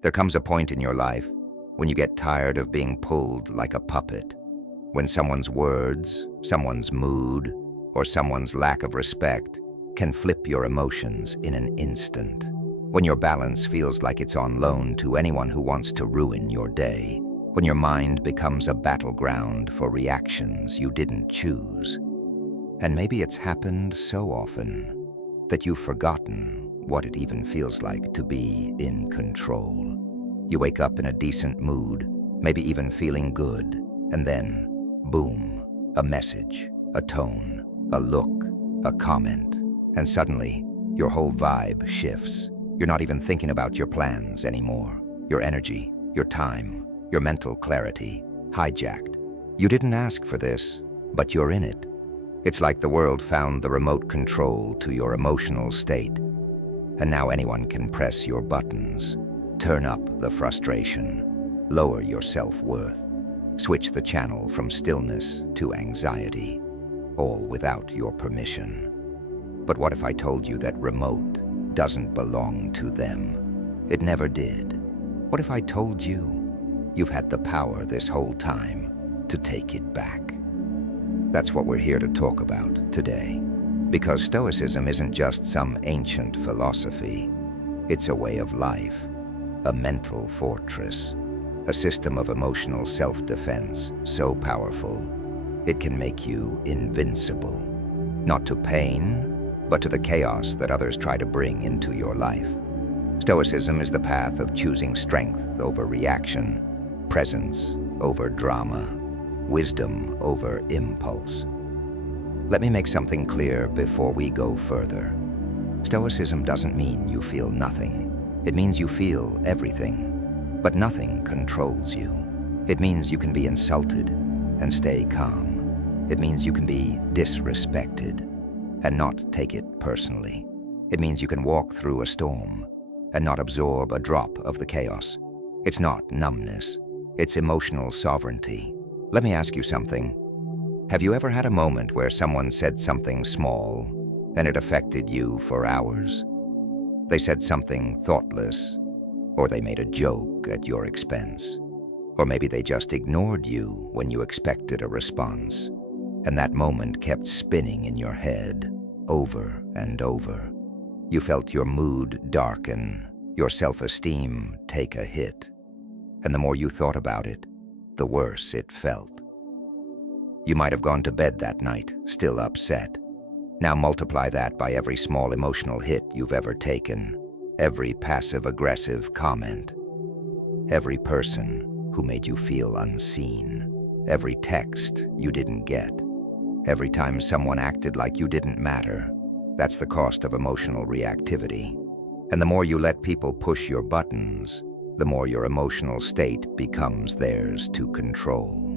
There comes a point in your life when you get tired of being pulled like a puppet, when someone's words, someone's mood, or someone's lack of respect can flip your emotions in an instant, when your balance feels like it's on loan to anyone who wants to ruin your day, when your mind becomes a battleground for reactions you didn't choose. And maybe it's happened so often that you've forgotten what it even feels like to be in control. You wake up in a decent mood, maybe even feeling good, and then, boom, a message, a tone, a look, a comment, and suddenly your whole vibe shifts. You're not even thinking about your plans anymore. Your energy, your time, your mental clarity, hijacked. You didn't ask for this, but you're in it. It's like the world found the remote control to your emotional state, and now anyone can press your buttons, turn up the frustration, lower your self-worth, switch the channel from stillness to anxiety, all without your permission. But what if I told you that remote doesn't belong to them? It never did. What if I told you you've had the power this whole time to take it back? That's what we're here to talk about today. Because Stoicism isn't just some ancient philosophy. It's a way of life, a mental fortress, a system of emotional self-defense so powerful it can make you invincible, not to pain, but to the chaos that others try to bring into your life. Stoicism is the path of choosing strength over reaction, presence over drama, wisdom over impulse. Let me make something clear before we go further. Stoicism doesn't mean you feel nothing. It means you feel everything, but nothing controls you. It means you can be insulted and stay calm. It means you can be disrespected and not take it personally. It means you can walk through a storm and not absorb a drop of the chaos. It's not numbness, it's emotional sovereignty. Let me ask you something. Have you ever had a moment where someone said something small and it affected you for hours? They said something thoughtless, or they made a joke at your expense, or maybe they just ignored you when you expected a response, and that moment kept spinning in your head over and over. You felt your mood darken, your self-esteem take a hit, and the more you thought about it, the worse it felt. You might have gone to bed that night, still upset. Now multiply that by every small emotional hit you've ever taken, every passive-aggressive comment, every person who made you feel unseen, every text you didn't get, every time someone acted like you didn't matter. That's the cost of emotional reactivity. And the more you let people push your buttons, the more your emotional state becomes theirs to control.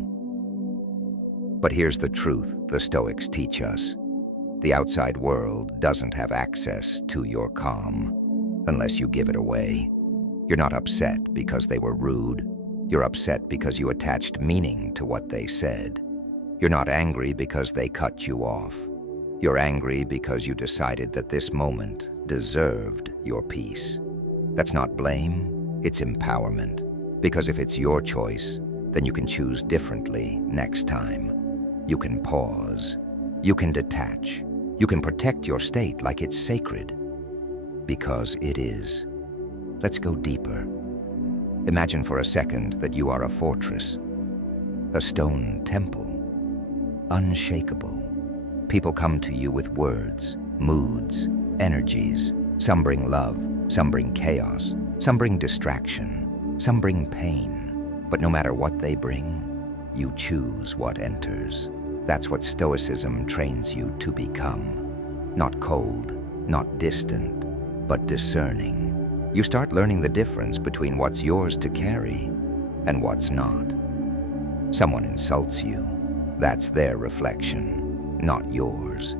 But here's the truth the Stoics teach us. The outside world doesn't have access to your calm unless you give it away. You're not upset because they were rude. You're upset because you attached meaning to what they said. You're not angry because they cut you off. You're angry because you decided that this moment deserved your peace. That's not blame. It's empowerment, because if it's your choice, then you can choose differently next time. You can pause, you can detach, you can protect your state like it's sacred, because it is. Let's go deeper. Imagine for a second that you are a fortress, a stone temple, unshakable. People come to you with words, moods, energies. Some bring love, some bring chaos, some bring distraction, some bring pain. But no matter what they bring, you choose what enters. That's what Stoicism trains you to become. Not cold, not distant, but discerning. You start learning the difference between what's yours to carry and what's not. Someone insults you. That's their reflection, not yours.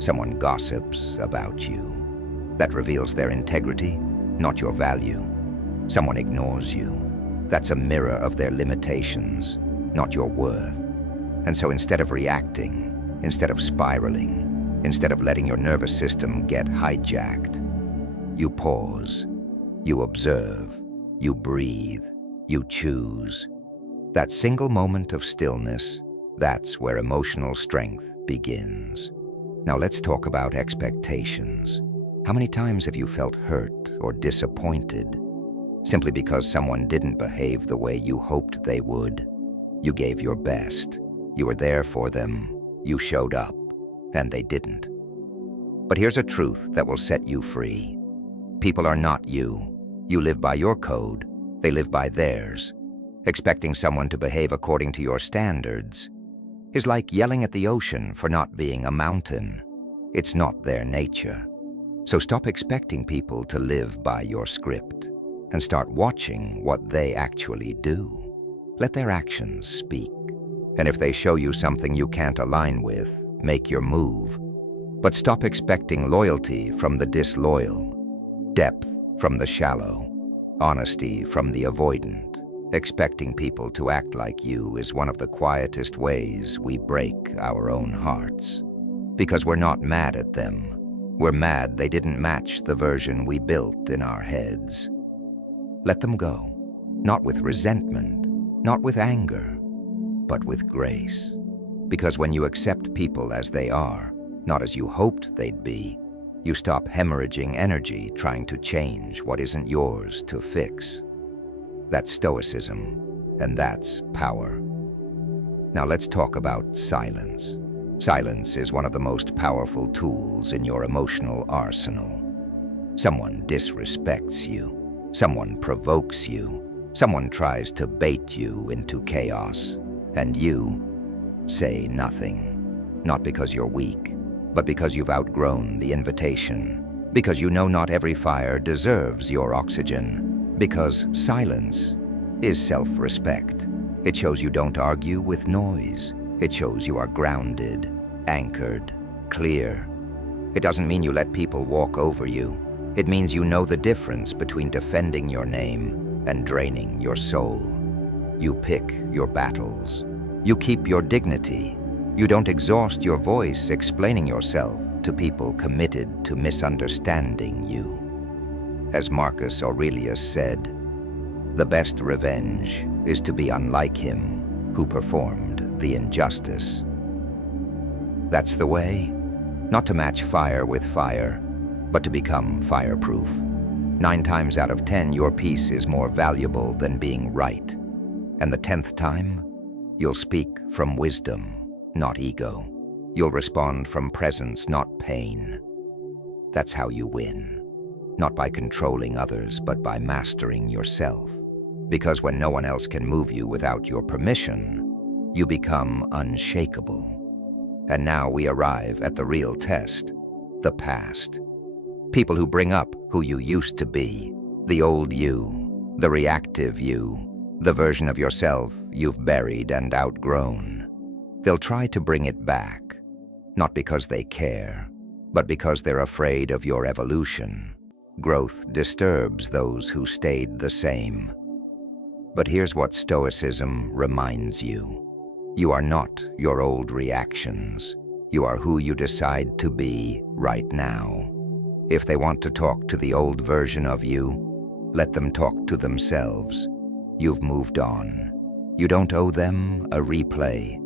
Someone gossips about you. That reveals their integrity, not your value. Someone ignores you. That's a mirror of their limitations, not your worth. And so instead of reacting, instead of spiraling, instead of letting your nervous system get hijacked, you pause, you observe, You breathe. You choose. That single moment of stillness, that's where emotional strength begins. Now let's talk about expectations. How many times have you felt hurt or disappointed simply because someone didn't behave the way you hoped they would? You gave your best. You were there for them. You showed up, and they didn't. But here's a truth that will set you free. People are not you. You live by your code. They live by theirs. Expecting someone to behave according to your standards is like yelling at the ocean for not being a mountain. It's not their nature. So stop expecting people to live by your script and start watching what they actually do. Let their actions speak. And if they show you something you can't align with, make your move. But stop expecting loyalty from the disloyal, depth from the shallow, honesty from the avoidant. Expecting people to act like you is one of the quietest ways we break our own hearts. Because we're not mad at them. We're mad they didn't match the version we built in our heads. Let them go, not with resentment, not with anger, but with grace. Because when you accept people as they are, not as you hoped they'd be, you stop hemorrhaging energy trying to change what isn't yours to fix. That's Stoicism, and that's power. Now let's talk about silence. Silence is one of the most powerful tools in your emotional arsenal. Someone disrespects you. Someone provokes you. Someone tries to bait you into chaos. And you say nothing. Not because you're weak, but because you've outgrown the invitation. Because you know not every fire deserves your oxygen. Because silence is self-respect. It shows you don't argue with noise. It shows you are grounded, anchored, clear. It doesn't mean you let people walk over you. It means you know the difference between defending your name and draining your soul. You pick your battles. You keep your dignity. You don't exhaust your voice explaining yourself to people committed to misunderstanding you. As Marcus Aurelius said, the best revenge is to be unlike him who performed the injustice. That's the way, not to match fire with fire, but to become fireproof. 9 times out of 10, your peace is more valuable than being right. And the 10th time, you'll speak from wisdom, not ego. You'll respond from presence, not pain. That's how you win. Not by controlling others, but by mastering yourself. Because when no one else can move you without your permission, you become unshakable. And now we arrive at the real test, the past. People who bring up who you used to be, the old you, the reactive you, the version of yourself you've buried and outgrown. They'll try to bring it back, not because they care, but because they're afraid of your evolution. Growth disturbs those who stayed the same. But here's what Stoicism reminds you. You are not your old reactions. You are who you decide to be right now. If they want to talk to the old version of you, let them talk to themselves. You've moved on. You don't owe them a replay.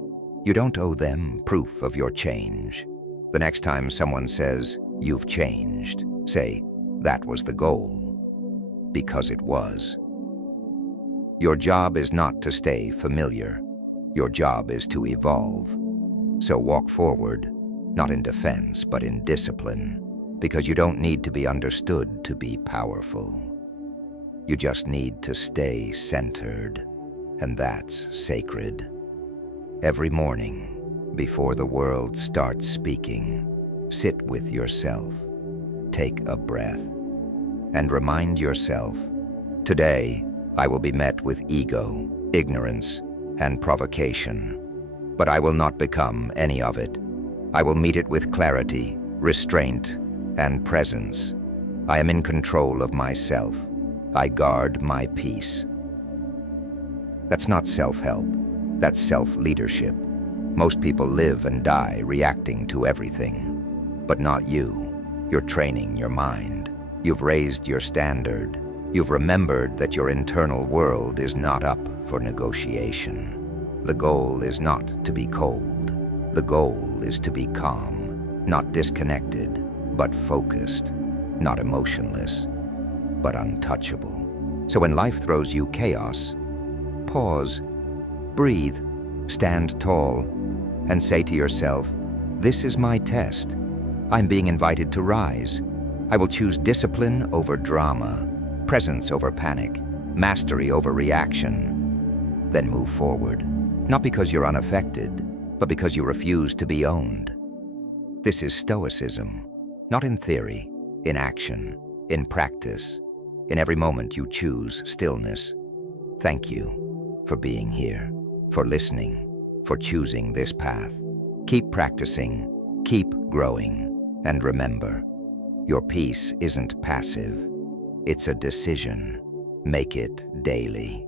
You don't owe them proof of your change. The next time someone says, "You've changed," say, "That was the goal," because it was. Your job is not to stay familiar. Your job is to evolve. So walk forward, not in defense, but in discipline, because you don't need to be understood to be powerful. You just need to stay centered, and that's sacred. Every morning, before the world starts speaking, sit with yourself. Take a breath and remind yourself, today I will be met with ego, ignorance, and provocation, but I will not become any of it. I will meet it with clarity, restraint, and presence. I am in control of myself. I guard my peace. That's not self-help. That's self-leadership. Most people live and die reacting to everything, but not you. You're training your mind. You've raised your standard. You've remembered that your internal world is not up for negotiation. The goal is not to be cold. The goal is to be calm, not disconnected, but focused, not emotionless, but untouchable. So when life throws you chaos, pause, breathe, stand tall, and say to yourself, "This is my test. I'm being invited to rise. I will choose discipline over drama, presence over panic, mastery over reaction." Then move forward, not because you're unaffected, but because you refuse to be owned. This is Stoicism, not in theory, in action, in practice. In every moment you choose stillness. Thank you for being here, for listening, for choosing this path. Keep practicing, keep growing, and remember, your peace isn't passive. It's a decision. Make it daily.